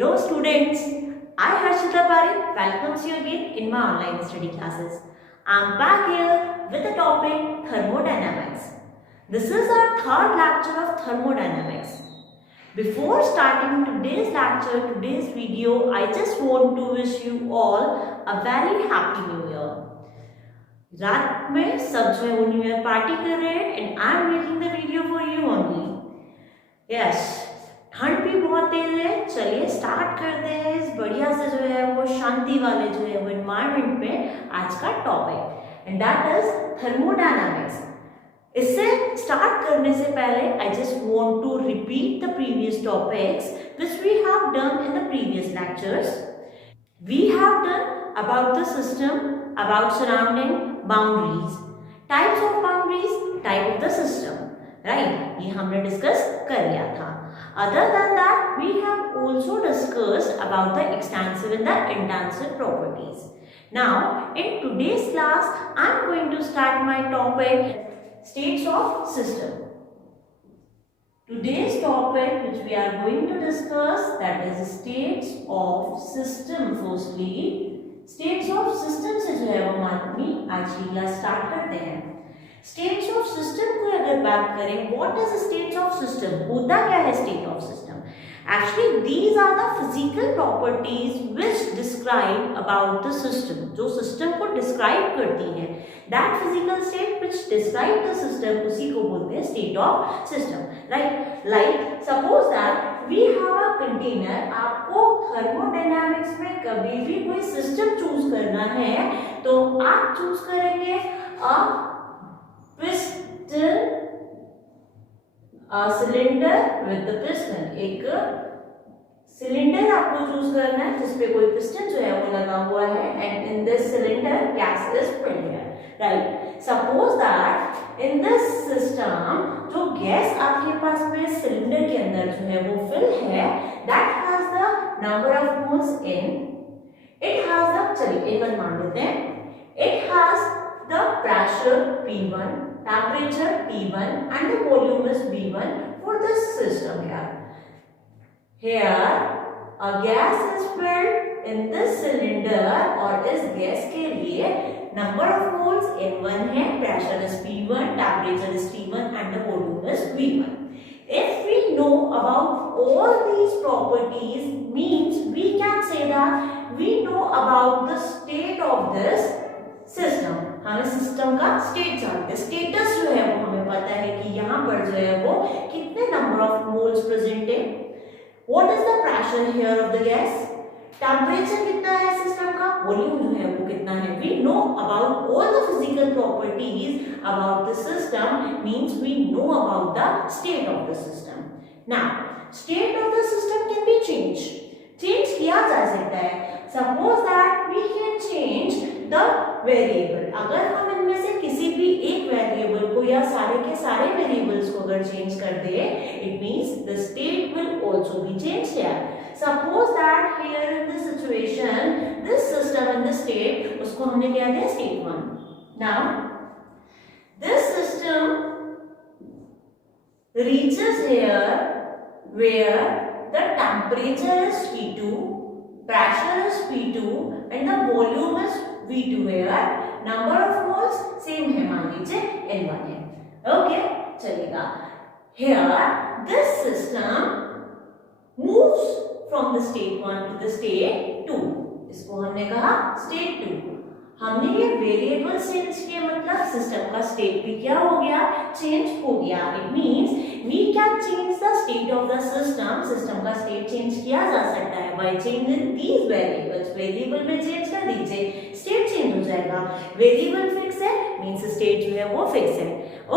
Hello students, I Harshita Pareek welcomes you again in my online study classes. I am back here with the topic Thermodynamics. This is our third lecture of Thermodynamics. Before starting today's lecture, today's video, I just want to wish you all a very happy new year. रात में सब जो है वो new year party कर रहे हैं and I am making the video for you only. Yes, ठंड भी बहुत तेज है। चलिए स्टार्ट करते हैं इस बढ़िया से जो है वो शांति वाले जो है वो एनवायरनमेंट पे आज का topic and that is thermodynamics. इससे स्टार्ट करने से पहले I just want to repeat the previous topics which we have done in the previous lectures. We have done about the system, about surrounding, boundaries, types of boundaries, type of the system, right? ये हमने discuss कर लिया था. Other than that, we have also discussed about the extensive and the intensive properties. Now, in today's class, I am going to start my topic, states of system. Today's topic which we are going to discuss, that is states of system. Firstly, states of system से जो है वो मानवी आज की class start करते हैं। States of system को अगर बात करें, what is states of system, होता क्या है state of system? Actually these are the physical properties which describe about the system, जो सिस्टम को डिस्क्राइब करती है। That physical state which describe the system, उसी को बोलते हैं state of system, right? Like suppose that we have a container. आपको thermodynamics में कभी भी कोई सिस्टम चूज करना है तो आप चूज करेंगे a piston, a cylinder with the piston. एक सिलेंडर आपको चूज करना है जिसपे कोई पिस्टन जो है वो लगा हुआ है and in this cylinder gas is filled here, right? Suppose that in this system जो गैस आपके पास में सिलेंडर के अंदर जो है वो फिल है, that has the number of moles in, it has the, चलिए A1 मान लेते हैं, it has the pressure P1, temperature T1 and the volume is V1 for this system here. Here a gas is filled in this cylinder और इस gas के लिए number of moles N1 है, pressure is P1, temperature is T1 and the volume is V1. If we know about all these properties, means we can say that we know about the state of this system. हमें system का state जानते हैं, status जो है वो हमें पता है कि यहाँ पर जो है वो कितने नंबर ऑफ मोल्स प्रेजेंट है, what is the pressure here of the gas, temperature कितना है सिस्टम का, वॉल्यूम जो है वो कितना है। We know about all the physical properties about the system, means we know about the state of the system. Now state of the system can be change किया जा सकता है। Suppose that we can change the variable. अगर हम इनमें से किसी भी एक वेरिएबल को या सारे के सारे वेरिएबल्स को अगर चेंज कर दे, it means the state will also be changed here. Suppose that here in this situation, this system in the state, उसको हमने क्या दिया state 1. Now, this system reaches here where the temperature is T2, pressure is P2 and the volume is V2 here. Number of moles same है, मान लीजिए N1 है. Okay, चलेगा. Here, this system moves from the state 1 to the state 2. इसको हमने कहा state 2. हमने ये वेरिएबल चेंज किया, मतलब सिस्टम का स्टेट भी क्या हो गया, चेंज हो गया। It means we can change the state of the system. System का स्टेट चेंज किया जा सकता है by changing these variables. Variable में चेंज कर दीजिए, स्टेट चेंज हो जाएगा। वेरिएबल फिक्स है, मींस स्टेट जो है वो फिक्स है।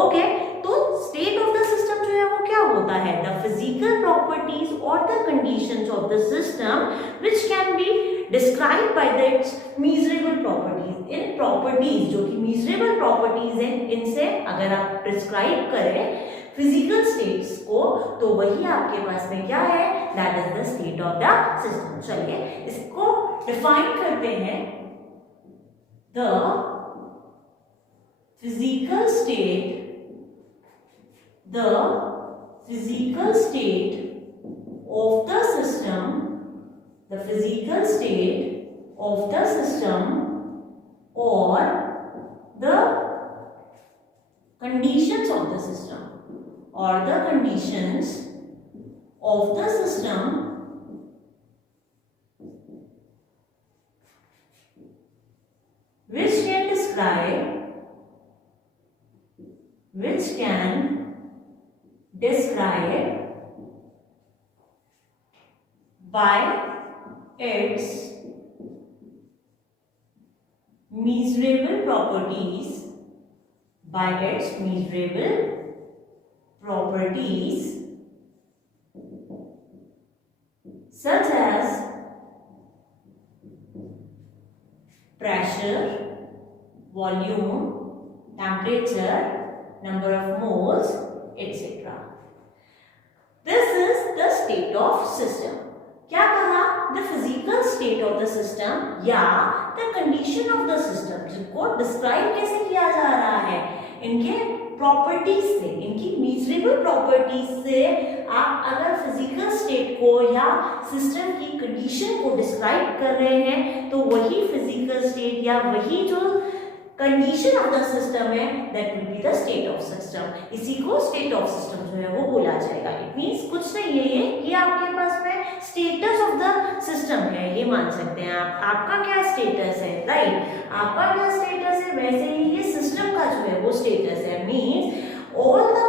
ओके, तो स्टेट ऑफ द सिस्टम जो है वो क्या होता है, द फिजिकल प्रॉपर्टीज और the conditions of the system which can be described by the it's measurable properties. In properties जो कि मेजरेबल प्रॉपर्टीज हैं, इनसे अगर आप डिस्क्राइब करें फिजिकल स्टेट्स को, तो वही आपके पास में क्या है, that is the state of the system. चलिए इसको डिफाइन करते हैं। The physical state, the physical state of the system the physical state of the system or the conditions of the system or the conditions of the system which can describe by its measurable properties, such as pressure, volume, temperature, number of moles, etc. This is the state of system. क्या कहा? The physical state of the system या the condition of the system, जिनको describe कैसे किया जा रहा है? इनके प्रॉपर्टीज से, इनकी मीजरेबल प्रॉपर्टीज से आप अगर फिजिकल स्टेट को या सिस्टम की कंडीशन को डिस्क्राइब कर रहे हैं तो वही फिजिकल स्टेट या वही जो कंडीशन ऑफ द सिस्टम है that will be the state of system. इसी को स्टेट ऑफ सिस्टम जो है वो बोला जाएगा। इट मींस कुछ नहीं है ये आपके पास में स्टेटस ऑफ द सिस्टम है, ये मान सकते हैं आप। आपका क्या स्टेटस है, राइट? आपका क्या स्टेटस है वैसे ही ये सिस्टम का जो है वो स्टेटस है। Means all the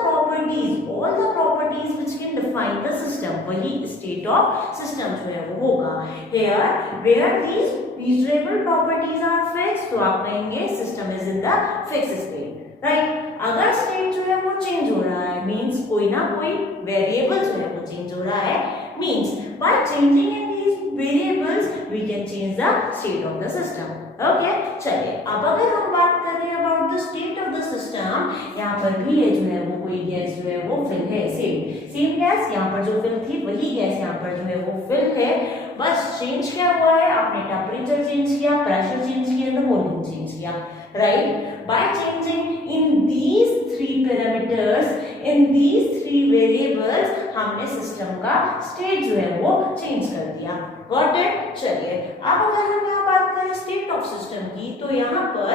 properties which can define the system, वही state of system जो है वो होगा। Here where these measurable properties are fixed, तो आप कहेंगे system is in the fixed state, right? अगर state जो है वो change हो रहा है means कोई ना कोई variable जो है वो change हो रहा है, means by changing in these variables we can change the state of the system. Okay चलिए, अब अगर हम बात कर रहे हैं about the state of the system, यहाँ पर भी ये जो है वो कोई गैस जो है वो फिल है, सेम गैस यहाँ पर जो फिल थी वही गैस यहाँ पर जो है वो फिल है। बस चेंज क्या हुआ है, आपने टेम्परेचर चेंज किया, प्रेशर चेंज किया, द वॉल्यूम चेंज किया, right? By changing in these three parameters, in these three variables, हमने सिस्टम का स्टेट जो है वो चेंज कर दिया। Got it? चलिए, अब अगर हम यहाँ बात करें स्टेट ऑफ सिस्टम की तो यहाँ पर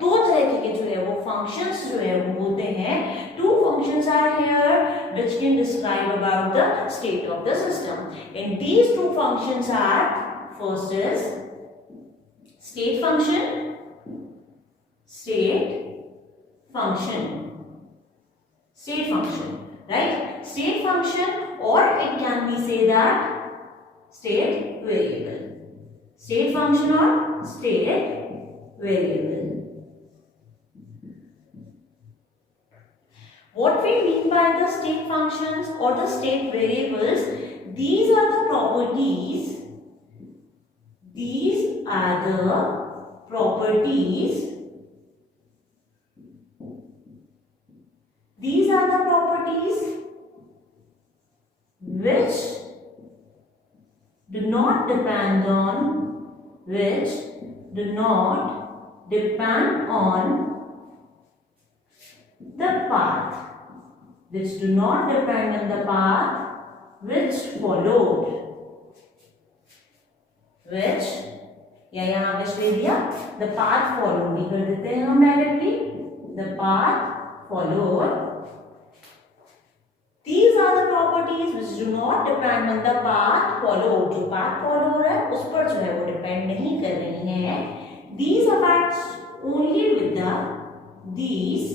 दो तरह के जो है वो फंक्शंस जो है वो होते हैं। Two functions are here which can describe about the state of the system. In these two functions are, first is state function, right? State function, or it can be say that state variable. State function or state variable. What we mean by the state functions or the state variables, these are the properties. These are the properties. These are the properties which do not depend on the path, which do not depend on the path which followed, which या यहाँ पे ले दिया the path followed भी कर देते हैं हम directly, the path followed. These are the properties which do not depend on the path followed. जो path follow हो रहा है उस पर जो है वो depend नहीं कर रही हैं। These affects only with these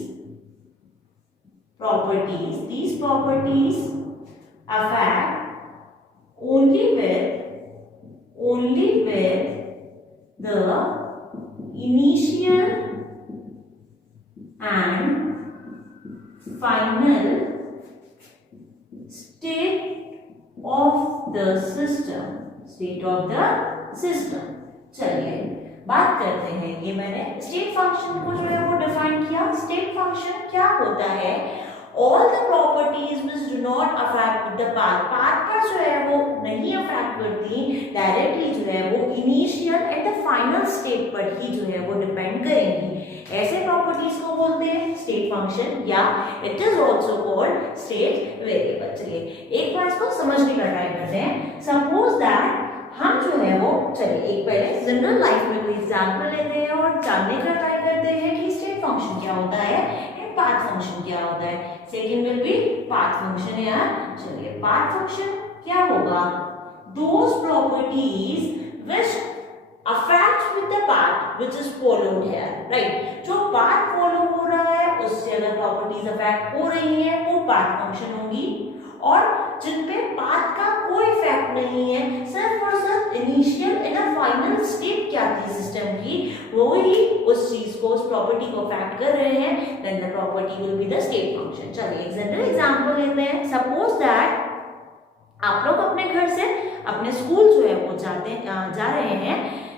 properties. These properties affect only with the initial and final state of the system. चलिए बात करते हैं, ये मैंने स्टेट फंक्शन को जो है वो डिफाइन किया। स्टेट फंक्शन क्या होता है? All the properties which do not affect the path, path पर जो है वो नहीं अफेक्ट करती, डायरेक्टली जो है वो initial and the final state पर ही जो है वो डिपेंड करेंगी। ऐसे प्रॉपर्टीज को बोलते हैं स्टेट फंक्शन या it is also called state variable. चलिए एक बार इसको समझने का ट्राई करते हैं। सपोज दैट हम जो है वो चलिए एक पहले जनरल लाइफ में कोई एग्जाम्पल लेते हैं और जानने का ट्राई करते हैं कि स्टेट फंक्शन क्या होता है एंड पाथ फंक्शन क्या होता है। Second will be path function यार। चलिए पाथ फंक्शन क्या होगा, those properties which affect with the path which is followed here, right. जो पाथ फॉलो हो रहा है उससे अगर प्रॉपर्टीज अफेक्ट हो रही है वो पाथ फंक्शन होगी, और जिन पे पाथ का कोई इफेक्ट नहीं है, सिर्फ और सिर्फ इनिशियल एंड फाइनल स्टेट क्या थी सिस्टम की वो ही उस चीज को, उस प्रॉपर्टी को अफेक्ट कर रहे हैं, then the property will be the state function. चलिए एक जनरल एग्जांपल लेते हैं। सपोज दैट आप लोग अपने घर से अपने स्कूल जो है वो जा रहे हैं,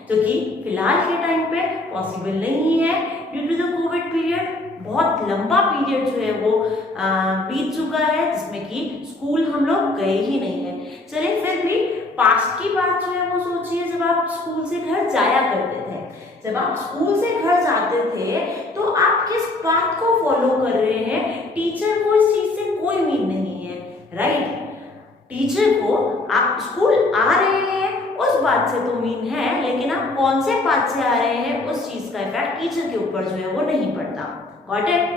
जो कि फिलहाल के टाइम पे पॉसिबल नहीं है due to the Covid period. बहुत लंबा पीरियड जो है वो बीत चुका है जिसमें कि स्कूल हम लोग गए ही नहीं है। चलिए फिर भी पास्ट की बात जो है वो सोचिए, जब आप स्कूल से घर जाया करते थे, जब आप स्कूल से घर जाते थे तो आप किस बात को फॉलो कर रहे हैं, टीचर को इस चीज से कोई उम्मीद नहीं है, राइट। टीचर को आप स्कूल आ रहे हैं उस बात से तो उम्मीद है, लेकिन आप कौन से बात से आ रहे हैं उस चीज का इफेक्ट टीचर के ऊपर जो है वो नहीं पड़ता। Got it.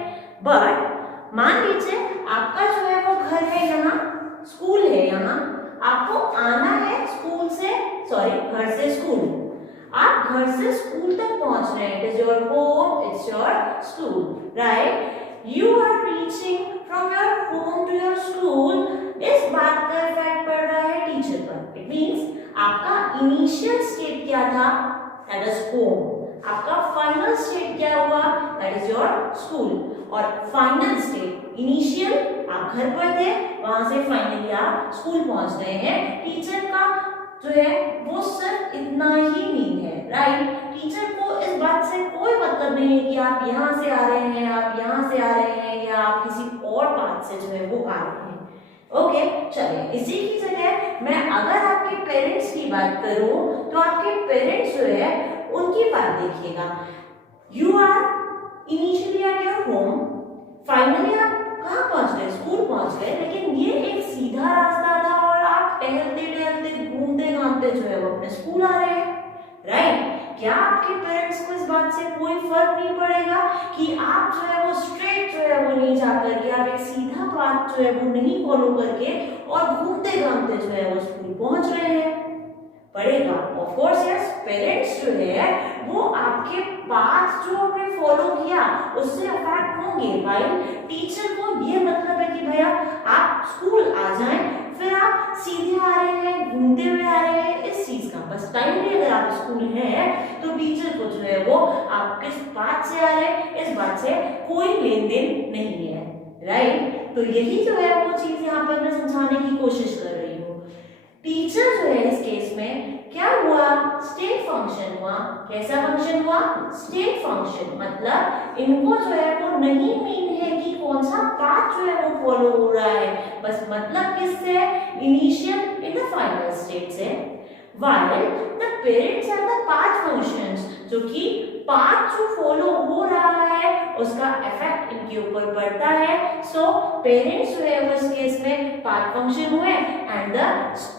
बट मान लीजिए आपका जो है वो घर है यहाँ, स्कूल है यहाँ, आपको आना है स्कूल से, सॉरी घर से स्कूल, आप घर से स्कूल तक पहुंच रहे हैं, it is your home, it's your school, right. You are reaching from your home to your school, इस बात का इफेक्ट पड़ रहा है टीचर पर। इट मींस आपका इनिशियल स्टेट क्या था, दैट इज होम, आपका फाइनल स्टेट क्या हुआ, दैट इज योर स्कूल, और फाइनल स्टेट इनिशियल आप घर पर थे, वहां से फाइनली आप स्कूल पहुंच रहे हैं। टीचर का जो है वो सिर्फ इतना ही मीन है, राइट। टीचर को इस बात से कोई मतलब नहीं है कि आप यहाँ से आ रहे हैं, आप यहाँ से आ रहे हैं, या आप किसी और बात से जो है वो आ रहे हैं। ओके चलिए इसी की जगह मैं अगर आपके पेरेंट्स की बात करूं तो आपके पेरेंट्स जो है उनकी बात देखिएगा। You are initially at your home, finally आप कहाँ पहुंच गए, स्कूल पहुंच गए, लेकिन ये एक सीधा रास्ता था और आप टहलते टहलते घूमते घामते जो है वो अपने स्कूल आ रहे हैं, राइट। क्या आपके पेरेंट्स को इस बात से कोई फर्क नहीं पड़ेगा कि आप जो है वो स्ट्रेट जो है वो नहीं जाकर के, आप एक सीधा पाथ जो है वो नहीं फॉलो करके और घूमते घामते जो है वो स्कूल पहुंच रहे हैं? पड़ेगा, ऑफ कोर्स यस। पेरेंट्स जो है वो आपके पाथ जो आपने फॉलो किया उससे अफेक्ट होंगे, वाइल टीचर को ये मतलब है कि भैया आप स्कूल आ जाएं, फिर आप सीधे आ रहे हैं, घूमते हुए आ रहे हैं, इस चीज का बस टाइमली अगर आप स्कूल है तो टीचर को जो है वो आप किस बात से आ रहे हैं इस बात से कोई लेन देन नहीं है, राइट। तो यही जो है वो चीज यहाँ पर मैं समझाने की कोशिश कर रही हूँ। टीचर जो है इस केस में क्या हुआ, स्टेट फंक्शन हुआ। कैसा फंक्शन हुआ, स्टेट फंक्शन। मतलब इनको जो है वो नहीं मीन है कि कौन सा पाथ जो है वो फॉलो हो रहा है, बस मतलब किससे, initial in the final state से। while the parents are the path functions, जो कि पाथ जो फॉलो हो रहा है उसका इफेक्ट इनके ऊपर पड़ता है। सो पेरेंट्स जो है वो इस केस में पाथ फंक्शन हुए and the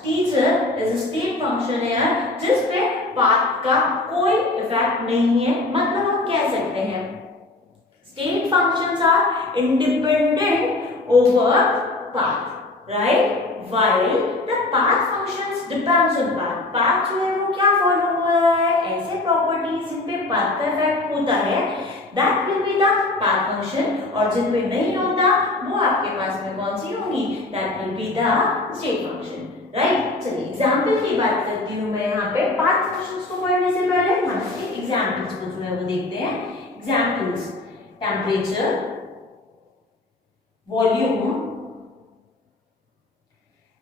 teacher is state function है जिस पे पाथ का कोई इफेक्ट नहीं है। मतलब हम कह सकते हैं state functions are independent over path, right, while the path functions depends on path. Path जो है वो क्या फॉलो हो रहा है, ऐसे प्रॉपर्टीज जिन पे पाथ का इफेक्ट होता है that will be the path function, और जिन पे नहीं होता वो आपके पास में कौन सी होंगी, that will be the state function, right। चलिए एग्जाम्पल की बात करती हूँ मैं यहाँ पे। पाथ फंक्शंस को पढ़ने से पहले हम इसके एग्जाम्पल्स को जो है वो देखते हैं। Examples, temperature, volume,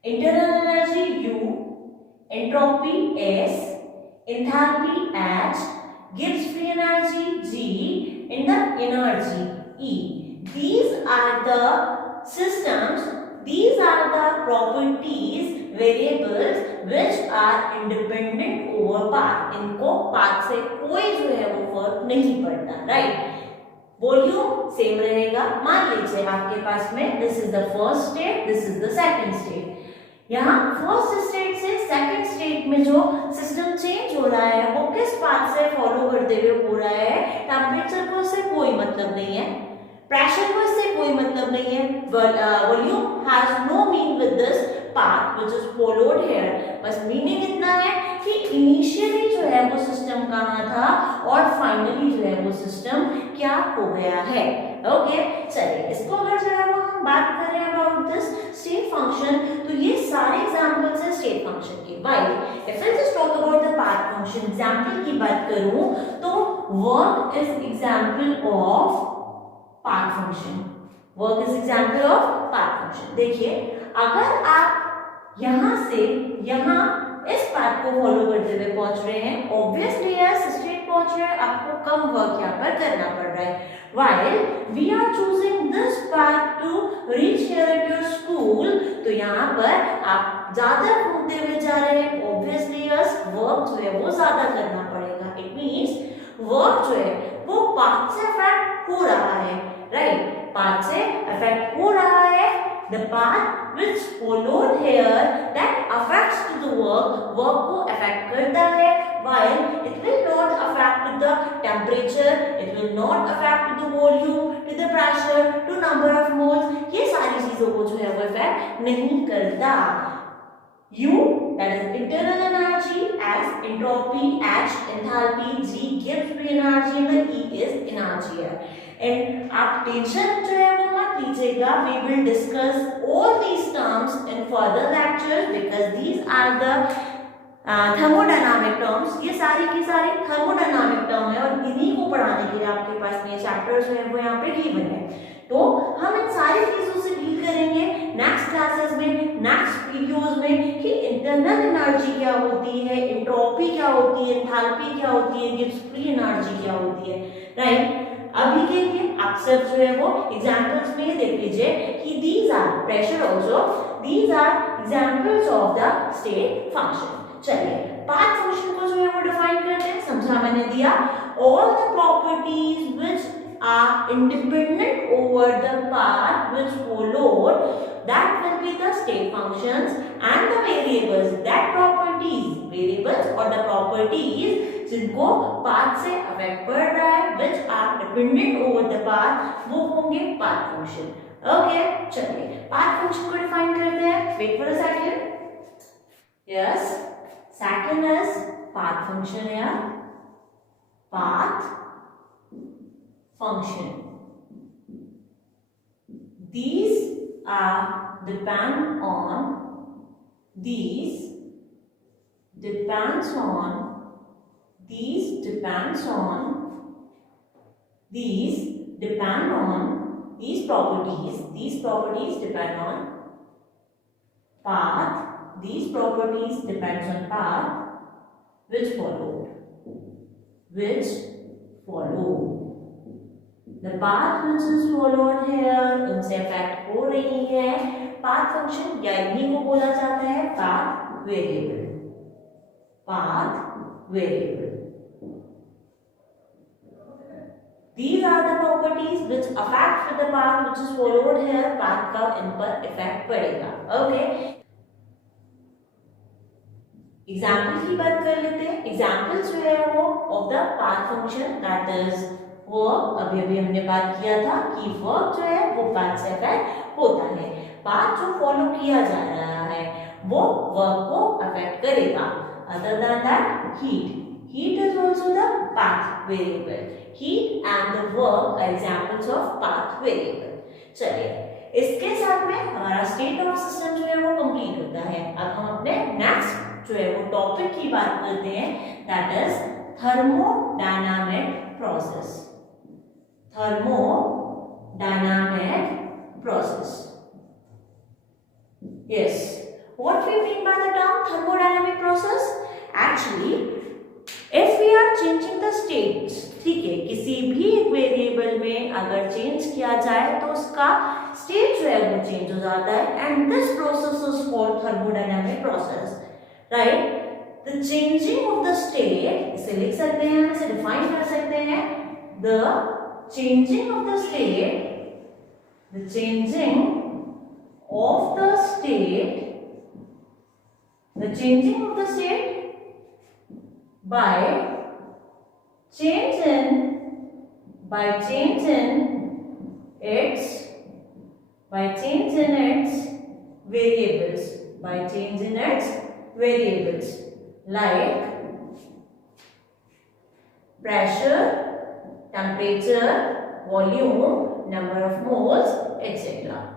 internal energy U, entropy S, enthalpy H, gives free energy G, and the energy E. These are the systems, these are the properties, variables which are independent over path. इनको path से कोई जो है वो फर्क नहीं पड़ता, right। Volume same रहेगा। मान लीजिए आपके पास में this is the first state, this is the second state. यहाँ फर्स्ट स्टेट से सेकंड स्टेट में जो सिस्टम चेंज हो रहा है वो किस पाथ से फॉलो करते हुए हो रहा है। टेम्परेचर को इससे कोई मतलब नहीं है, प्रेशर को इससे कोई मतलब नहीं है, volume has no mean with this path which is followed here. बस मीनिंग इतना है कि इनिशियली जो है वो सिस्टम कहाँ था और फाइनली जो है वो सिस्टम क्या हो गया है। ओके चलिए इसको अगर जो है वो हम बात कर रहे हैं अबाउट दिस स्टेट फंक्शन, तो ये सारे एग्जांपल्स है स्टेट फंक्शन के। While if I just talk about the path function example की बात करूं तो work is example of path function, work is example of path function. देखिए अगर आप यहां से यहां इस पाथ को फॉलो करते हुए पहुंच रहे हैं, ऑब्वियसली यस स्टेट पहुंच रहे हैं, आपको कम वर्क यहाँ पर करना पड़ रहा है। While we are choosing this path to reach here at your school, तो यहाँ पर आप ज्यादा घूमते हुए जा रहे हैं, ऑब्वियसली यस वर्क जो है वो ज्यादा करना पड़ेगा। इट मीन्स वर्क जो है वो पाथ से अफेक्ट हो रहा है, राइट, पाथ से अफेक्ट हो रहा है। The path which followed here that affects to the work को affect करता है, while it will not affect to the temperature, it will not affect to the volume, to the pressure, to number of moles, ये सारी चीजों को जो है वो affect नहीं करता। U that is internal energy as entropy, H enthalpy, G gives free energy and the E is energy here। And आप टेंशन जो है वो मत लीजिएगा, we will discuss all these terms in further lectures because these are the thermodynamic terms। ये सारी की सारी thermodynamic term है और इन्हीं को पढ़ाने के लिए आपके पास ये चैप्टर्स जो है वो यहाँ पे गिवन है। तो हम इन सारी चीजों से डील करेंगे नेक्स्ट क्लासेस में, नेक्स्ट वीडियोस में कि इंटरनल एनर्जी क्या होती है, एंट्रोपी क्या होती है, एंथैल्पी क्या होती है, गिब्स फ्री एनर्जी क्या होती है, राइट। अभी के लिए आप सब जो है वो एग्जांपल्स में देख लीजिए कि these are pressure also, these are examples of the state function। चलिए पाथ फंक्शन को जो है वो डिफाइन करते हैं, समझा मैंने दिया। all the properties which are independent over the path which followed, that will be the state functions, and the variables, that properties, variables or the properties जिनको पाथ से अफेक्ट पड़ रहा है which are dependent over the path, वो होंगे path function. Okay चलिए path function को define करते हैं। Wait for a second. Yes second is path function या path function। These depends on these properties, depend on path, these properties depends on path which follow, the path which is followed here उनसे affect हो रही है path function, या इन्हीं को बोला जाता है path variable. These are the properties which affect with the path which is followed here, path का इन पर इफेक्ट पड़ेगा। ओके एग्जाम्पल की बात कर लेते हैं। एग्जाम्पल जो है वो of the path function that is work, अभी हमने बात किया था कि वर्क जो है वो पाथ से अफेक्ट होता है, पाथ जो फॉलो किया जा रहा है वो वर्क को अफेक्ट करेगा। Other than that heat is also the path variable, heat and the work are examples of path variable. चलिए इसके साथ में हमारा स्टेट ऑफ सिस्टम जो है वो कंप्लीट होता है। अब हम अपने नेक्स्ट जो है वो टॉपिक की बात करते हैं that is thermodynamic process. Thermodynamic process। Yes, what we mean by the term thermodynamic process? Actually, if we are changing the states, ठीक है, किसी भी वेरिएबल में अगर चेंज किया जाए तो उसका स्टेट जो है वो चेंज हो जाता है, and this process is called thermodynamic process, right. The changing of the state, इसे लिख सकते हैं, इसे डिफाइन कर सकते हैं, the changing of the state the changing of the state by change in its variables, like pressure, temperature, volume, number of moles, etc.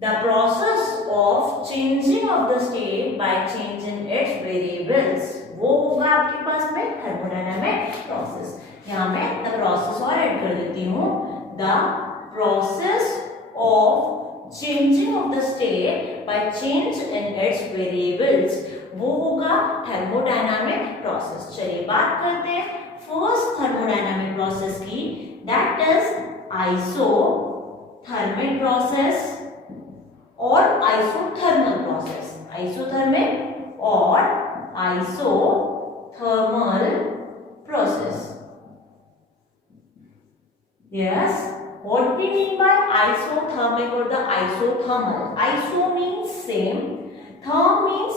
The process of changing of the state by change in its variables, वो होगा आपके पास में thermodynamic process. यहाँ मैं the process और add कर देती हूँ. The process of changing of the state by change in its variables, वो होगा thermodynamic process. चलिए बात करते हैं first thermodynamic process की, that is isothermic process और isothermal process. Isothermic और isothermal process. Yes, what we mean by isothermic or the isothermal? Iso means same, therm means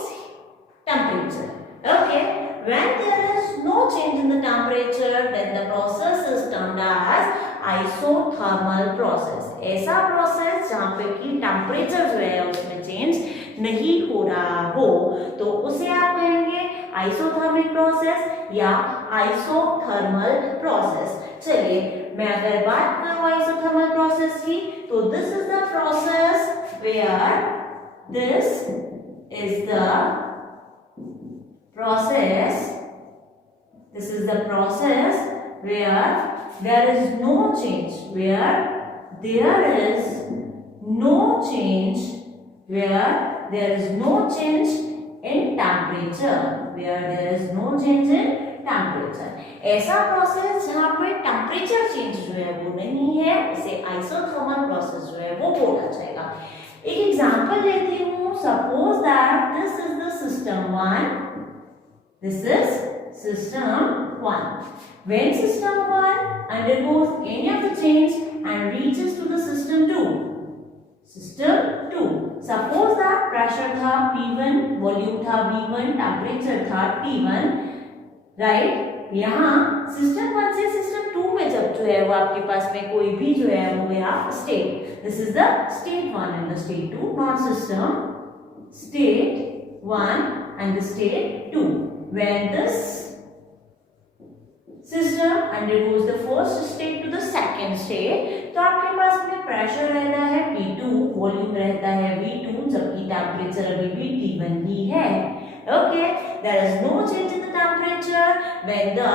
temperature. Okay, when there is no change in the temperature, then the process is termed as isothermal process. ऐसा process जहाँ पे कि temperature जो है उसमें change नहीं हो रहा हो, तो उसे आप कहेंगे isothermic process या isothermal process. चलिए मैं अगर बात करूँ isothermal process की, तो this is the process where there is no change, in temperature. ऐसा प्रोसेस जहाँ पे टेम्परेचर चेंज जो है वो नहीं है, इसे आइसोथर्मल प्रोसेस जो है वो बोला जाएगा. एक एग्जांपल लेती हूँ. Suppose that this is the system 1. When system 1 undergoes any of the change and reaches to the system 2. Suppose that pressure था P1, volume था V1, temperature था T1, राइट. यहाँ सिस्टम 1 से सिस्टम 2 में जब जो है वो आपके पास में कोई भी जो है वो यहाँ state, this is the state 1 and the state 2, not system, state 1 and the state 2. When this system undergoes the first state to the second state, तो आपके पास में प्रेशर रहता है P2, वॉल्यूम रहता है V2, जबकि टेम्परेचर अभी भी T1 ही है. Okay, there is no change in the temperature when the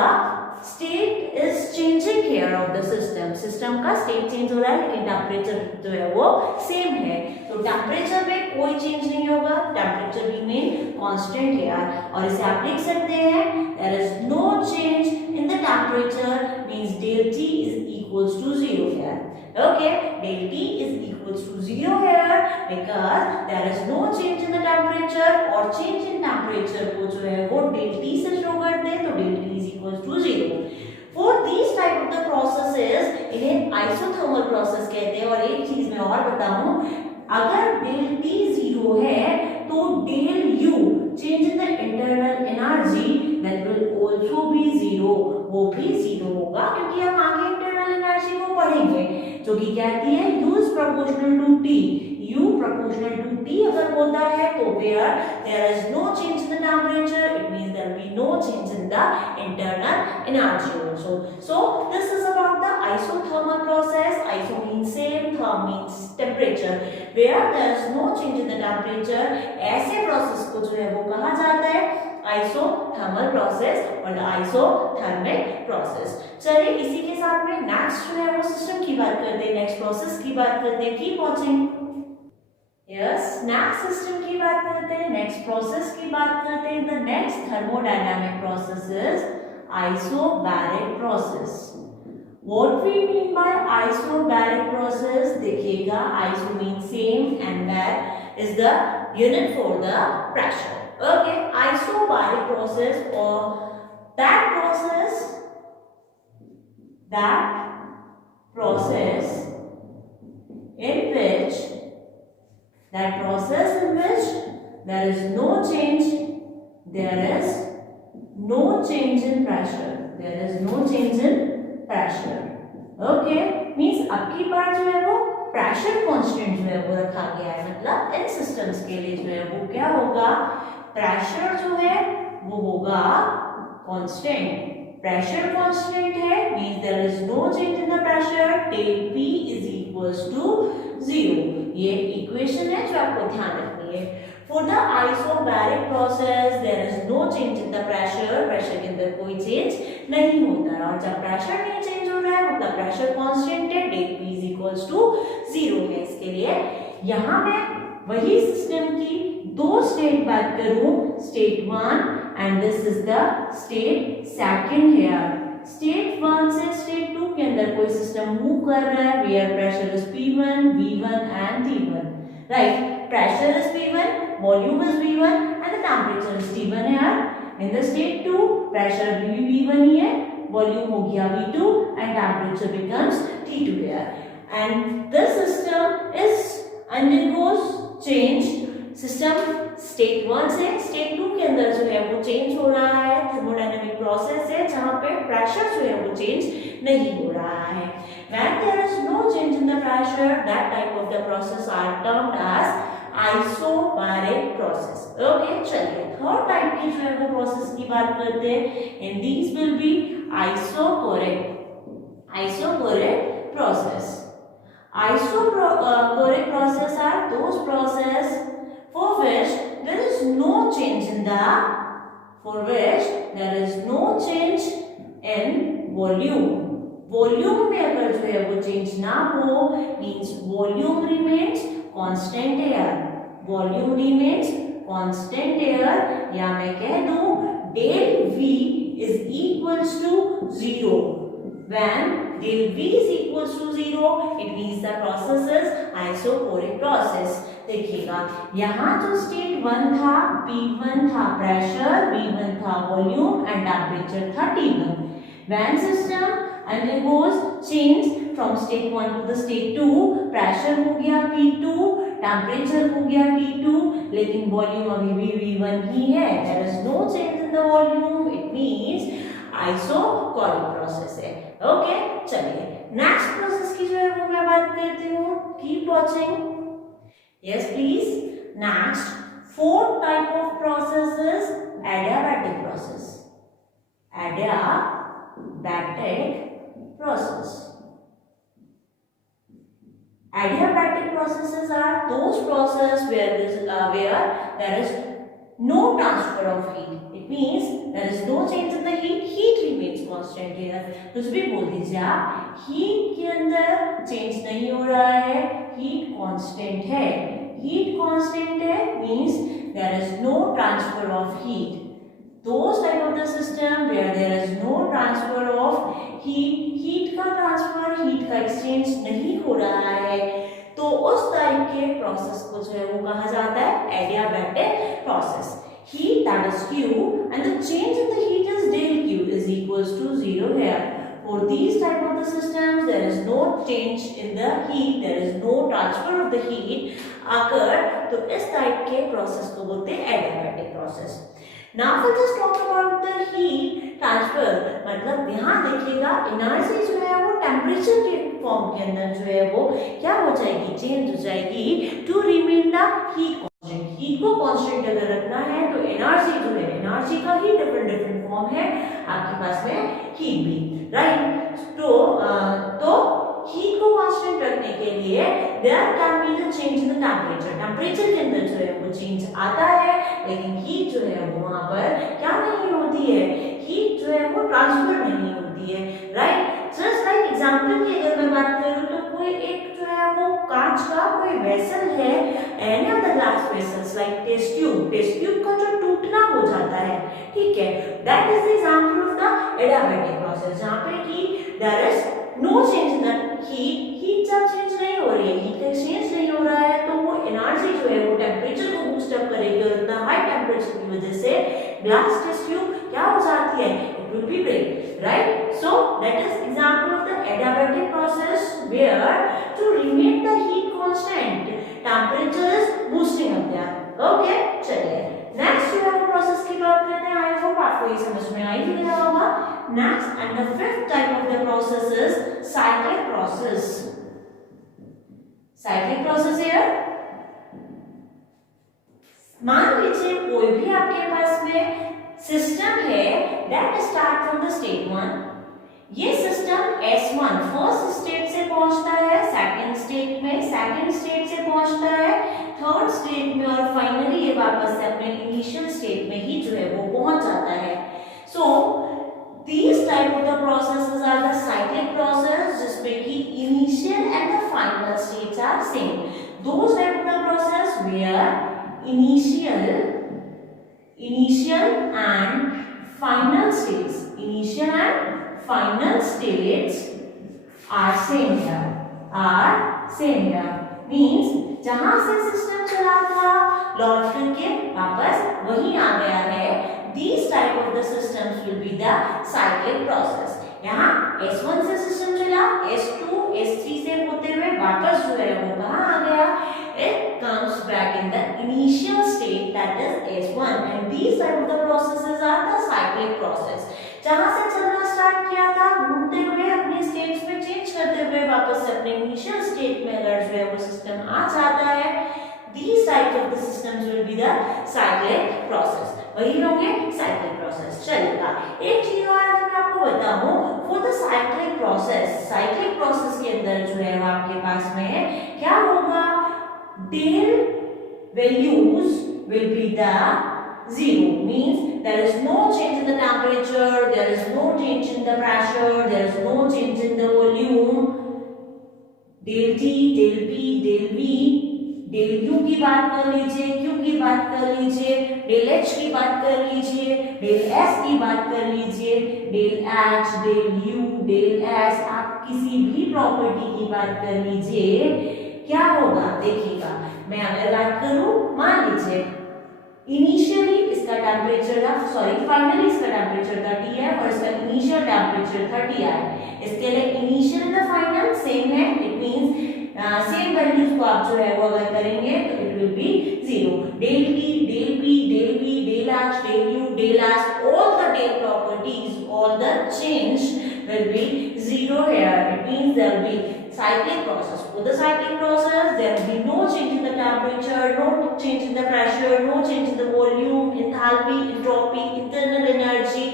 state is changing here of the system. System का state change हो रहा है लेकिन टेम्परेचर जो है वो सेम है, तो टेम्परेचर में कोई चेंज नहीं होगा, टेम्परेचर रिमेन कांस्टेंट है. और इसे आप लिख सकते हैं there is no change in the temperature means del T is equals to 0 here. Okay, del T is equals to 0 here because there is no change in the temperature, और change in temperature को जो है वो del T से show करते हैं, तो del T is equals to 0. For these type of the processes इन्हें isothermal process कहते हैं. और एक चीज मैं और बताऊं, अगर del T 0 है तो del U change in the internal energy that will also be 0, वो भी 0 होगा क्योंकि हम आगे इंटरनल एनर्जी को पढ़ेंगे जो कि कहती है U is proportional to T. U proportional to T अगर होता है तो where there is no change in the temperature, it means there will be no change in the internal energy also. So this is about the isothermal process. Iso means same, therm means temperature. Where there is no change in the temperature, ऐसे process को जो है वो कहा जाता है isothermal process और isothermic process. चलिए इसी के साथ में नेक्स्ट जो है वो सिस्टम की बात करते हैं, नेक्स्ट प्रोसेस की बात करते हैं. Keep watching. Yes, next system की बात करते हैं, नेक्स्ट प्रोसेस की बात करते हैं. The next thermodynamic process is isobaric process. What we mean by isobaric process, देखिएगा, iso means same and bar is the unit for the pressure. Okay, isobaric process or that process in which there is no change in pressure. There is no change in pressure. Okay, means अब की बार जो है वो pressure constant जो है वो रखा गया है, मतलब इन सिस्टम्स के लिए जो है वो क्या होगा, प्रेशर जो है वो होगा कांस्टेंट. प्रेशर कांस्टेंट है means there is no change in the pressure till P is equals to 0. ये इक्वेशन है जो आपको ध्यान रखनी है. For the isobaric process there is no change in the pressure. Pressure के अंदर कोई चेंज नहीं होता है, और जब प्रेशर नहीं चेंज हो रहा है मतलब प्रेशर कांस्टेंट है, del P is equals to 0 है. इसके लिए यहाँ मैं वही सिस्टम की दो स्टेट बात करूं, state 1 and this is the state second here. State 1 से स्टेट 2 के अंदर कोई सिस्टम मूव कर रहा है where pressure is P1, V1 and T1. Right, pressure is P1, volume is V1 and the temperature is T1 here. In the state 2 pressure भी V1 ही है, volume हो गया V2 and temperature becomes T2 here. And this system is undergoes change. System state 1 से state 2 के अंदर जो है वो change हो रहा है. Thermodynamic process है जहाँ पे pressure जो है वो change नहीं हो रहा है. When there is no change in the pressure, that type of the process are termed as isobaric process. Okay, चलिए थर्ड टाइप की जो है वो प्रोसेस की बात करते हैं. And these will be isochoric process. Isochoric process are those process for which there is no change in volume. Volume में अगर जो है वो चेंज ना हो means volume remains constant air. Volume remains constant air, या मैं कह दूं del V is equals to 0. When del V is equals to 0 it means the process is isochoric process. देखिएगा यहाँ जो स्टेट 1 था P1 था प्रेशर, V1 था वॉल्यूम एंड टेम्परेचर था T1. When system undergoes change from state 1 to the state 2, pressure हो गया P2, temperature हो गया T2, लेकिन volume अभी भी V1 ही है. There is no change in the volume. It means isochoric process है. Okay, चलिए next process की जो है वो मैं बात करती हूँ. Keep watching. Yes, please. Next, fourth type of process is adiabatic process. Adiabatic process. Adiabatic processes are those processes where there is no transfer of heat. It means there is no change in the heat. Heat remains constant here. कुछ भी बोल दीजिए आप, heat के अंदर change नहीं हो रहा है, heat constant है. Heat constant है means there is no transfer of heat. Those type of the system where there is no transfer of heat का ट्रांसफर, हीट का एक्सचेंज नहीं हो रहा है, तो उस टाइप के प्रोसेस को जो है वो कहा जाता है adiabatic process. Heat that is Q and the change in the heat is del Q is equals to 0 here. For these type of the systems there is no change in the heat, there is no transfer of the heat occur, तो इस type के process को बोलते हैं adiabatic process. Now let us talk about the heat transfer. मतलब यहाँ देखिएगा energy जो है वो टेम्परेचर के फॉर्म के अंदर जो है वो क्या हो जाएगी, चेंज हो जाएगी to remain the heat constant. Heat को कांस्टेंट अगर रखना है तो एनर्जी जो है, एनर्जी का ही डिफरेंट फॉर्म है आपके पास में हीट भी. राइट, तो हीट को कांस्टेंट रखने के लिए there can be the change in the temperature. Temperature के अंदर जो है वो चेंज आता है, लेकिन हीट जो है वो वहां पर क्या नहीं होती है, हीट जो है वो ट्रांसफर नहीं होती है. राइट, जस्ट लाइक एग्जांपल की अगर मैं बात करूं तो कोई एक जो है वो कांच का कोई वेसल है, any of the glass vessels like test tube का जो टूटना हो जाता है, ठीक है, that is the example of the adiabatic process जहां पे कि there is no change in the heat जब चेंज नहीं हो रही है, हीट का एक्सचेंज नहीं हो रहा है, तो वो एनर्जी जो है वो टेम्परेचर को बूस्ट अप करेगी और इतना हाई टेम्परेचर की वजह से ग्लास टेस्ट ट्यूब क्या हो जाती है, it will be break. Right, so that is example of the adiabatic process where to remain the heat constant temperature is boosting up there. Okay, चलिए Next and the fifth type of the process is cyclic process. Cyclic process here, मान लीजिए कोई भी आपके पास में system है that start from the state 1, ये system S1 first state से पहुंचता है सेकंड स्टेट में, सेकंड स्टेट से पहुंचता है थर्ड स्टेट में और फाइनली ये वापस से अपने इनिशियल स्टेट में ही जो है वो पहुंच जाता है. सो these type of the processes are the cyclic process जिसमें कि initial and the final states are same. Those type of the process where initial and final states are same here, means जहां से सिस्टम चला था लौट करके वापस वहीं आ गया है. These type of the systems will be the cyclic process. यहाँ S1 से सिस्टम चला, S2, S3 से होते हुए वापस जो है वो कहाँ आ गया? It comes back in the initial state, that is S1, and these type of the processes are the cyclic process. जहाँ से चलना स्टार्ट किया था घूमते हुए अपने स्टेट्स में चेंज करते हुए वापस से अपने इनिशियल स्टेट में अगर जो है वो सिस्टम आ जाता है, these types of the systems will be the cyclic process. वही होंगे cyclic process. चलिएगा एक चीज और मैं आपको बताऊं, for the cyclic process के अंदर जो है वो आपके पास में क्या होगा? Del values will be the 0, means there is no change in the temperature, there is no change in the pressure, there is no change in the volume. Del T, del P, del V, del U की बात कर लीजिए, Q की बात कर लीजिए, del H की बात कर लीजिए, del S की बात कर लीजिए, del H, del U, del S, आप किसी भी प्रॉपर्टी की बात कर लीजिए, क्या होगा? देखिएगा मैं अगर बात करूं, मान लीजिए इनिशियली इसका टेम्परेचर था, फाइनली इसका टेम्परेचर 30 है और इसका इनिशियल टेम्परेचर 30 है. इसके लिए इनिशियल एंड फाइनल सेम है, इट मींस सेम वैल्यूज को आप जो है वो अगर करेंगे तो it will B 0. del T, del P, del V, del H, del U, del S, all the del properties, all the change will be 0 here. It means there will be cyclic process. For the cyclic process, there will be no change in the temperature, no change in the pressure, no change in the volume, enthalpy, entropy, internal energy,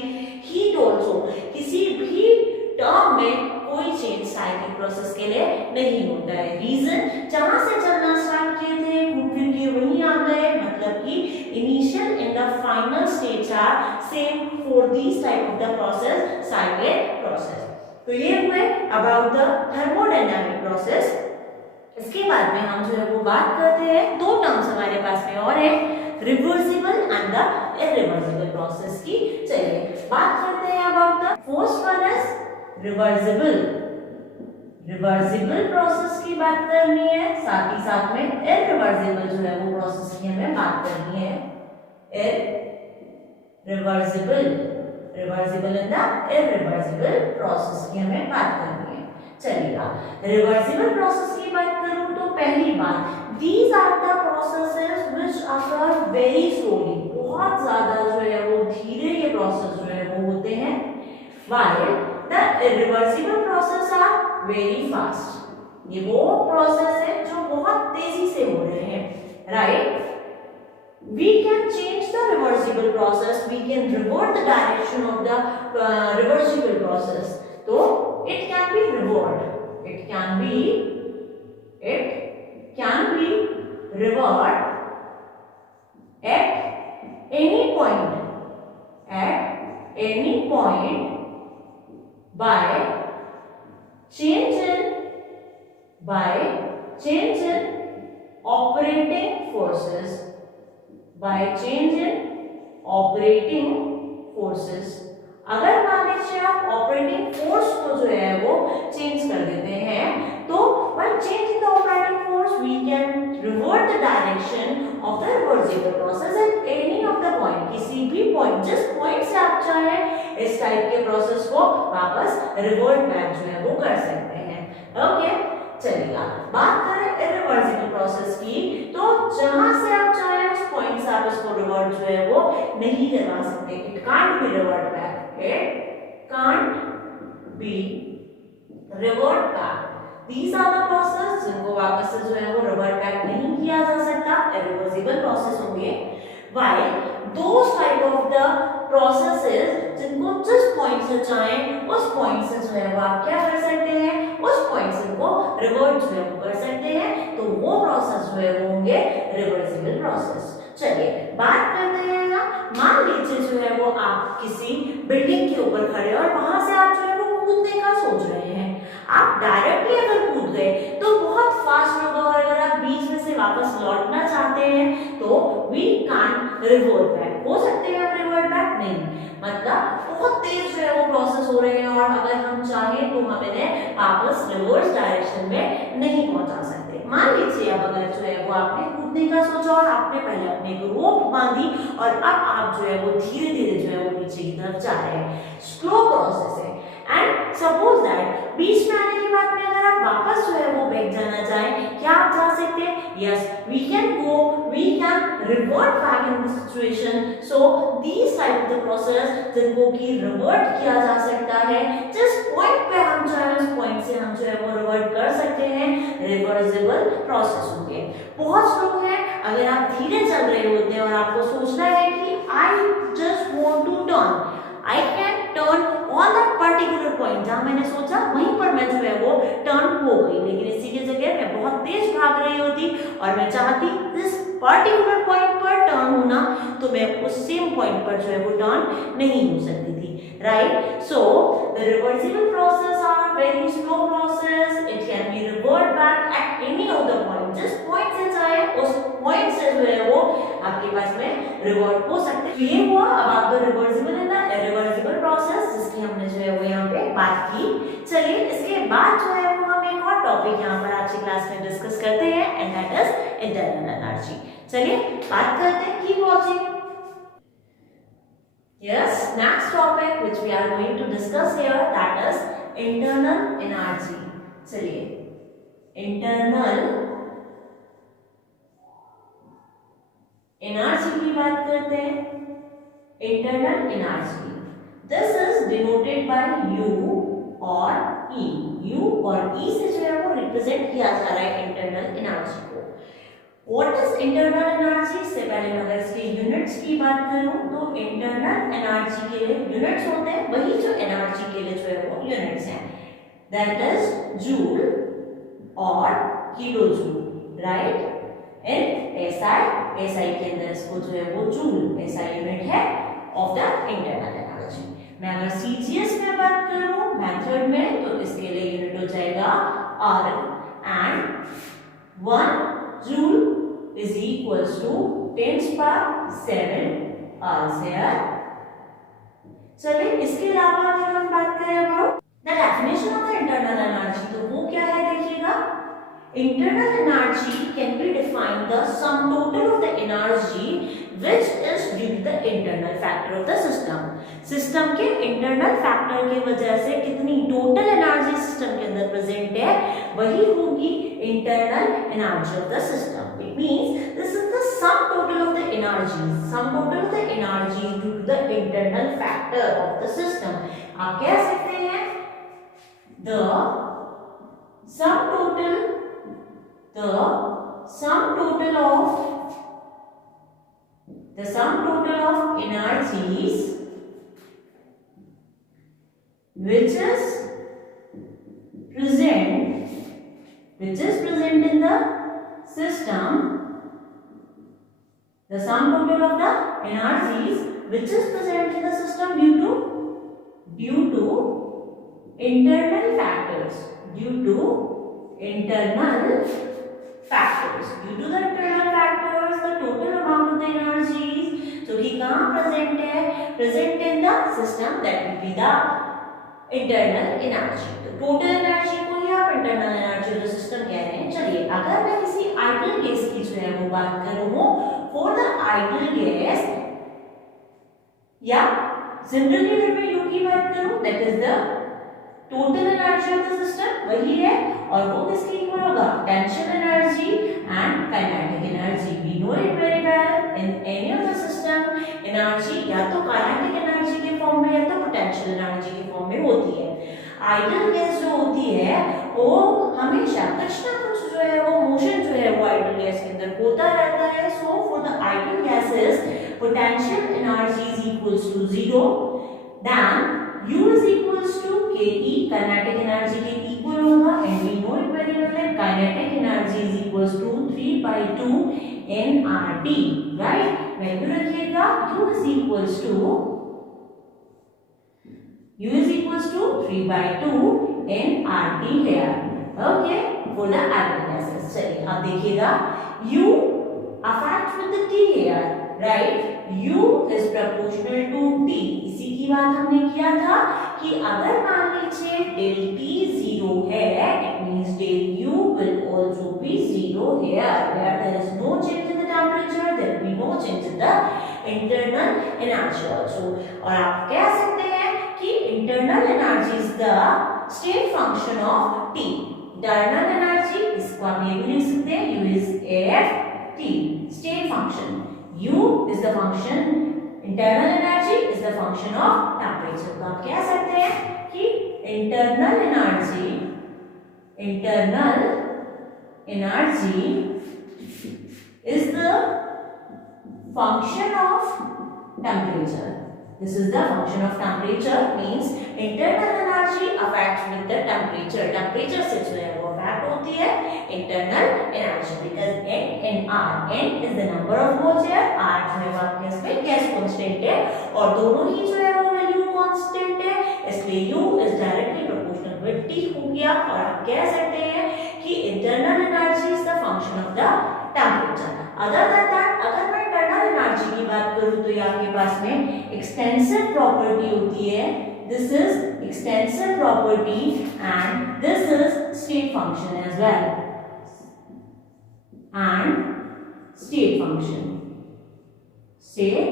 heat also. किसी भी term में कोई change cyclic process के लिए नहीं होता है. Reason, जहां से चलना स्टार्ट किए थे घूम फिर के वहीं आ गए, मतलब कि initial and the final stage are same for this type of the process, cyclic process. तो ये हुए अबाउट द थर्मोडायनामिक प्रोसेस. इसके बाद में हम जो है वो बात करते हैं, दो टर्म्स हमारे पास में और है, reversible and the irreversible process की. चलिए बात करते हैं about the first one is reversible. Reversible process की बात करनी है, साथ ही साथ में इरिवर्सिबल जो है वो प्रोसेस की हमें बात करनी है. Reversible and the irreversible process की हमें बात करनी है. चलिएगा रिवर्सिबल प्रोसेस की बात करूं तो पहली बात, these are the processes which occur very slowly. बहुत ज्यादा जो है वो धीरे ये प्रोसेस जो है वो होते हैं, while the irreversible process are very fast. ये वो प्रोसेस है जो बहुत तेजी से हो रहे हैं, right? We can change the reversible process, we can revert the direction of the reversible process. So it can be reversed, it can be reversed at any point by change in operating forces, अगर मान लीजिए आप operating force को जो है वो change कर देते हैं, तो by changing the operating force we can revert the direction of the reversible process at any of the point. किसी भी पॉइंट, जिस पॉइंट से आप चाहे इस टाइप के प्रोसेस को वापस रिवर्ट बैक जो है वो कर सकते हैं. ओके चलिएगा बात करें इरिवर्सिबल प्रोसेस की, तो जहां से आप चाहे उस पॉइंट से आप इसको रिवर्ट जो है वो नहीं करवा सकते. It can't be revert back, it can't revert back. These are the process जिनको वापस से जो है वो रिवर्ट बैक नहीं किया जा सकता, irreversible process होंगे। While those type of the processes जिनको जिस पॉइंट से चाहें उस पॉइंट से जो है वो आप क्या कर सकते हैं, उस पॉइंट से वो रिवर्ट जो है वो कर सकते हैं, तो वो प्रोसेस जो है वो होंगे रिवर्सिबल प्रोसेस। चलिए बात करते हैं ना, मान लीजिए जो है वो आप किसी बिल्डिंग के ऊपर खड़े और वहां से आप जो है वो कूदने का सोच रहे हैं। आप डायरेक्टली अगर कूद गए तो बहुत फास्ट होगा, और अगर आप बीच में से वापस लौटना चाहते हैं तो वी कांट रिवर्ट बैक। हो सकते हैं आप रिवर्ट बैक नहीं, मतलब बहुत तेज जो है वो प्रोसेस हो रहे हैं और अगर हम चाहें तो हम इन्हें वापस रिवर्स डायरेक्शन में नहीं पहुंचा सकते। मान लीजिए अब अगर जो है वो आपने कूदने का सोचा और आपने पहले अपने एक रोप बांधी और अब आप जो है वो धीरे धीरे जो है वो नीचे की तरफ जा रहे हैं, स्लो प्रोसेस है। एंड सपोज दैट बीच में आने के बाद में अगर आप वापस जो है वो बैक जाना चाहें, क्या आप जा सकते हैं? Yes, we can revert back in this situation. So these type of the process जिनको कि रिवर्ट किया जा सकता है, जिस पॉइंट पे हम चाहे उस पॉइंट से हम जो है वो रिवर्ट कर सकते हैं, रिवर्सिबल प्रोसेस होंगे। बहुत स्लो है, अगर आप धीरे चल रहे होते हैं और आपको सोचना है कि I just want to turn, I can turn on that particular point, जहां मैंने सोचा वहीं पर मैं जो है वो टर्न हो गई, लेकिन इसी की जगह मैं बहुत तेज भाग रही होती और मैं चाहती इस पर्टिकुलर पॉइंट पर टर्न होना, तो मैं उस सेम पॉइंट पर जो है वो टर्न नहीं हो सकती थी, right? So the reversible process are very slow process, it can be revert back at any of the point, जिस पॉइंट से चाहे उस पॉइंट से जो है वो आपके पास में रिवर्ट हो सकते हैं। ये हुआ about the reversible and the irreversible process, जिसकी हमने जो है वो यहाँ पे बात की। चलिए इसके बाद जो है वो हम एक और टॉपिक यहाँ पर आज की क्लास में डिस्कस करते हैं, and that is internal energy. चलिए बात करते हैं, keep watching. Yes, next topic which we are going to discuss here, that is internal energy. चलिए internal energy की बात करते हैं। Internal energy, this is denoted by U और E। U और E से जो है वो रिप्रेजेंट किया जा रहा है इंटरनल एनर्जी को। What is internal energy? इससे पहले मैं अगर इसके यूनिट्स की बात करूं तो इंटरनल एनर्जी के लिए यूनिट्स होते हैं, वही जो एनर्जी के लिए जो है वो यूनिट्स हैं, दैट इज जूल और किलोजूल, राइट? इन एसआई के अंदर इसको जो है वो जूल एसआई यूनिट है ऑफ द इंटरनल एनर्जी। मैं अगर सीजीएस में बात करूं मेथड में, तो इसके लिए यूनिट हो जाएगा आर, and 1 joule is equals to 10⁷ आंसर। चलिए इसके अलावा अगर हम बात करें about the definition of the internal energy, तो वो क्या है देखिएगा। Internal energy can be defined the sum total of the energy which is due to the internal factor of the system। System के इंटरनल फैक्टर की वजह से कितनी टोटल एनर्जी सिस्टम के अंदर प्रेजेंट है, वही होगी internal energy of the system. It means this is the sum total of the energy, sum total of the energy due to the internal factor of the system. आप कह सकते हैं the sum total of energies which is present in the system, the sum total of the energies which is present in the system due to internal factors, due to the internal factors, the total amount of the energies जो कि कहाँ present है, present in the system, that will be the internal energy. तो total energy को ही आप internal energy of the system कह रहे हैं। चलिए अगर मैं किसी आइडियल गैस की जो है वो बात करूँ, फॉर द आइडियल गैस, या जनरली अगर मैं यू की बात करूँ, that is the total energy of the system, वही है, और वो किसके इक्वल होगा, tension energy and kinetic energy. We know it very well, in any of the system energy या तो काइनेटिक एनर्जी के फॉर्म में या तो पोटेंशियल एनर्जी के फॉर्म में होती है। आइडियल गैस जो होती होती है वो हमेशा कुछ ना कुछ जो है वो मोशन जो है वो आइडियल गैस के अंदर होता रहता है. So for the ideal gases potential energy is equals to 0, then U is equals to KE, kinetic energy के equal होगा, and we know it very well that kinetic energy is equals to 3 by 2 nRT, right? Value रखिएगा U is equals to 3 by 2 nRT here, okay, for the ideal gases. चलिए अब देखिएगा U affect with the T here, right? U is proportional to T. इसी की बात हमने किया था कि अगर मान लीजिए del T 0 है, it means del U will also be 0 here. Where there is no change in the temperature, there will be no change in the internal energy also. और आप कह सकते हैं कि internal energy is the state function of T. Internal energy इसको आप ये भी लिख सकते हैं U is F T, state function. U is the function, internal energy is the function of temperature. तो आप कह सकते हैं कि internal energy is the function of temperature. This is the function of temperature, means internal energy affects with the temperature. Temperature से जो है वो affect होती है internal energy, because N and R. N is the number of moles here, R जो है वो आपके इसमें गैस कांस्टेंट है और दोनों ही जो है वो वैल्यू कांस्टेंट है, इसलिए U is directly proportional with T हो गया. और आप कह सकते हैं कि internal energy is the function of the temperature. Other than that, अगर मैं internal energy की बात करूं तो ये आपके पास में extensive property होती है. This is extensive property and this is state function as well. And state function. State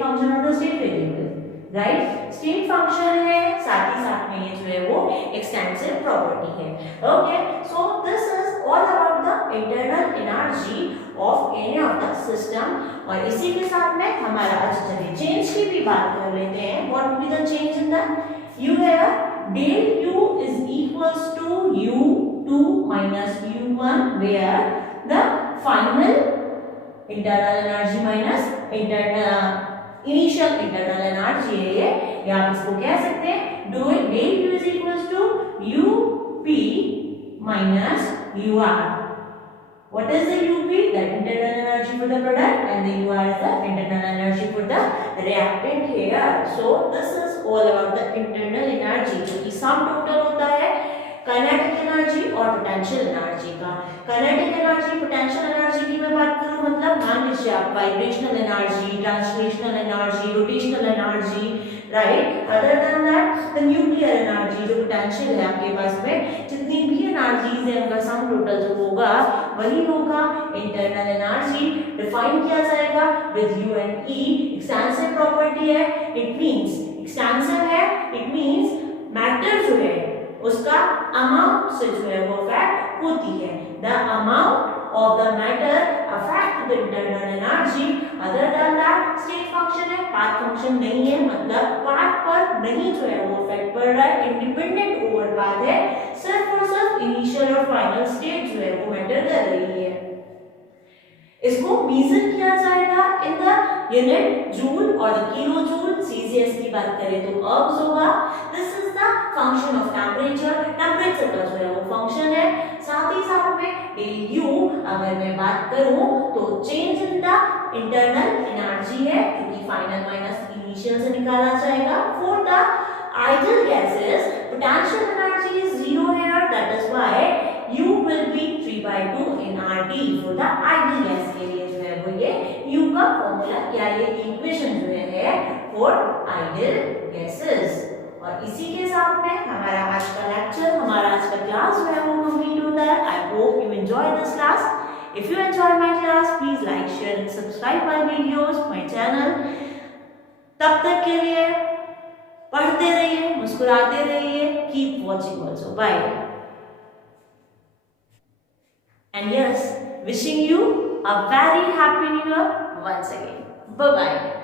function of the state variable. Right? State function है, साथ ही साथ में ये जो है वो extensive property है. Okay? So this is all about the internal energy of any of the system. और इसी के साथ में हमारा आज चलिए change की भी बात कर लेते हैं. What will be the change in the U here? Del U is equals to U2 minus U1, where the final internal energy minus initial internal energy है ये, या आप इसको कह सकते हैं del U is equals to UP minus UR. What is the UP? The internal energy for the product, and the UR is the internal energy for the reactant here. So this is all about the internal energy, जो कि sum total होता है kinetic energy और potential energy का. Kinetic energy, potential energy की मैं बात करूँ मतलब मान लीजिए आप vibrational energy, translational energy, rotational energy, right? Other than that, the nuclear energy जो potential है आपके पास में, जितनी भी energies है उनका sum total जो होगा वही होगा internal energy. define किया जाएगा with U and E. extensive property है, it means extensive है, it means matter जो है उसका अमाउंट से जो है वो अफेक्ट होती है. The amount of the matter affect the internal energy. Other than that state function है, पाथ फंक्शन नहीं है, मतलब पाथ पर नहीं जो है वो इफेक्ट पड़ रहा है, इंडिपेंडेंट ओवर पाथ है, सिर्फ और सिर्फ इनिशियल और फाइनल स्टेट जो है वो मैटर कर रही है. इसको मेजर किया जाएगा इन द यूनिट जूल और द किलो जूल. सीजीएस की बात करें तो अब्स होगा. This is the function of temperature. Temperature का जो है वो फंक्शन है. साथ ही साथ में यू अगर मैं बात करूं तो change in the internal energy है, क्योंकि फाइनल माइनस इनिशियल से निकाला जाएगा. For the ideal gases potential energy is 0 here, that is why U will be 3 by 2 nRT for the ideal gas के लिए जो है वो ये U का फॉर्मूला या ये इक्वेशन जो है for ideal gases. और इसी के साथ में हमारा आज का लेक्चर, हमारा आज का क्लास जो है वो कंप्लीट होता है. I hope you enjoy this class. If you enjoy my class, please like, share and subscribe my videos, my channel. तब तक के लिए पढ़ते रहिए, मुस्कुराते रहिए. Keep watching also. Bye. And yes, wishing you a very happy new year once again. Bye bye.